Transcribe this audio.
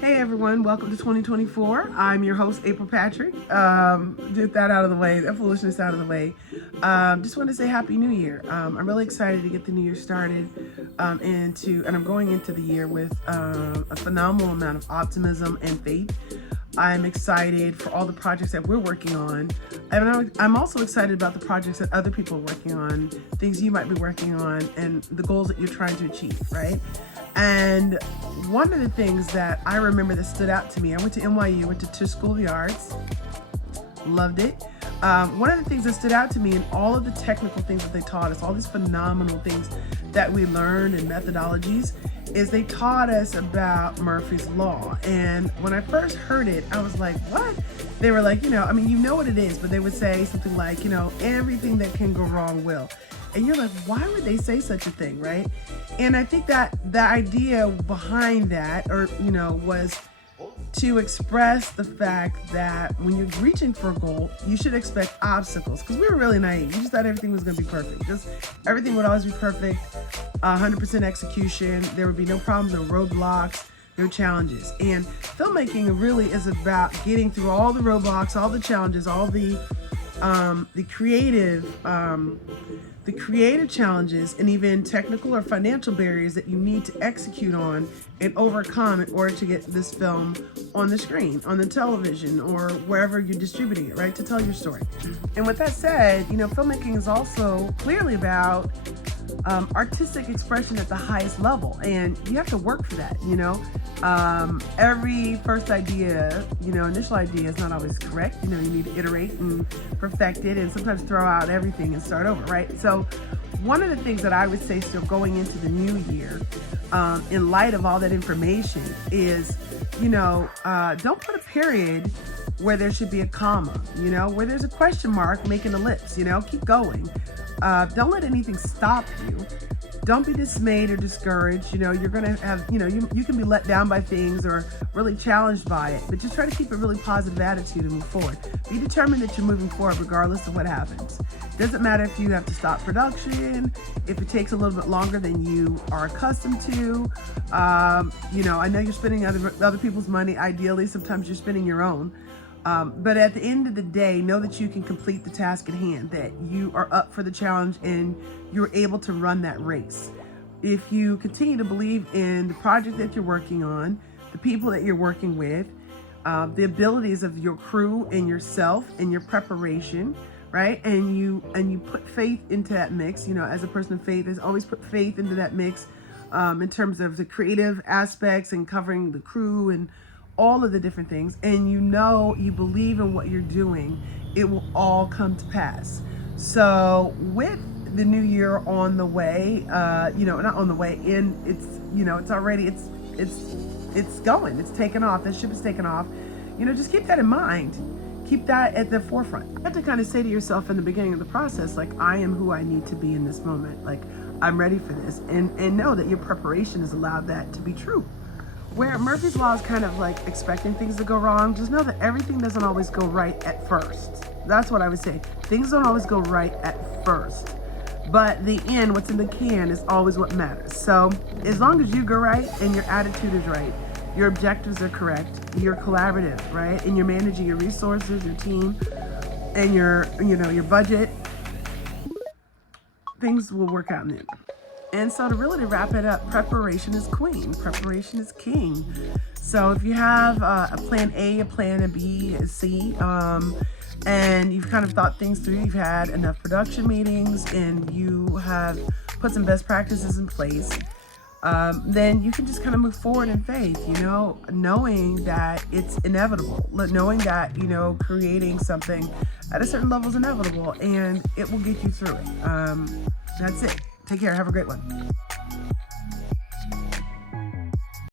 Hey everyone, welcome to 2024. I'm your host, April Patrick. Get that out of the way, that foolishness out of the way. Just want to say Happy New Year. I'm really excited to get the new year started and I'm going into the year with a phenomenal amount of optimism and faith. I'm excited for all the projects that we're working on. And I'm also excited about the projects that other people are working on, things you might be working on, and the goals that you're trying to achieve, right? And one of the things that I remember that stood out to me, I went to NYU, went to Tisch School of the Arts, loved it. One of the things that stood out to me in all of the technical things that they taught us, all these phenomenal things that we learned and methodologies, is they taught us about Murphy's Law. And when I first heard it, I was like, what? They were like, you know what it is, but they would say something like, everything that can go wrong will. And you're like, why would they say such a thing, right? And I think that the idea behind that, was to express the fact that when you're reaching for a goal, you should expect obstacles. Because we were really naive. We just thought everything was going to be perfect. Just everything would always be perfect, 100% execution. There would be no problems, no roadblocks, no challenges. And filmmaking really is about getting through all the roadblocks, all the challenges, all the creative challenges and even technical or financial barriers that you need to execute on and overcome in order to get this film on the screen, on the television, or wherever you're distributing it, right, to tell your story. And with that said, filmmaking is also clearly about artistic expression at the highest level, and you have to work for that. Every first idea, initial idea is not always correct. You need to iterate and perfect it, and sometimes throw out everything and start over, right? So one of the things that I would say still going into the new year, in light of all that information, is don't put a period where there should be a comma, where there's a question mark, make an ellipse, keep going. Don't let anything stop you. Don't be dismayed or discouraged. You're going to have, you can be let down by things or really challenged by it, but just try to keep a really positive attitude and move forward. Be determined that you're moving forward regardless of what happens. Doesn't matter if you have to stop production, if it takes a little bit longer than you are accustomed to. I know you're spending other people's money. Ideally, sometimes you're spending your own. But at the end of the day, know that you can complete the task at hand, that you are up for the challenge and you're able to run that race. If you continue to believe in the project that you're working on, the people that you're working with, the abilities of your crew and yourself and your preparation, right? And you put faith into that mix, as a person of faith, has always put faith into that mix, in terms of the creative aspects and covering the crew and all of the different things, and you believe in what you're doing, it will all come to pass. So with the new year on the way, not on the way in, it's already, it's going, it's taken off, that ship is taken off. Just keep that in mind. Keep that at the forefront. You have to kind of say to yourself in the beginning of the process, like, I am who I need to be in this moment. Like, I'm ready for this, and know that your preparation has allowed that to be true. Where Murphy's Law is kind of like expecting things to go wrong, just know that everything doesn't always go right at first. That's what I would say. Things don't always go right at first. But the end, what's in the can, is always what matters. So as long as you go right and your attitude is right, your objectives are correct, you're collaborative, right? And you're managing your resources, your team, and your budget, things will work out in the end. And so to wrap it up, preparation is queen, preparation is king. So if you have a plan A, a plan B, a C, and you've kind of thought things through, you've had enough production meetings, and you have put some best practices in place, then you can just kind of move forward in faith, knowing that it's inevitable, knowing that, creating something at a certain level is inevitable, and it will get you through it. That's it. Take care. Have a great one.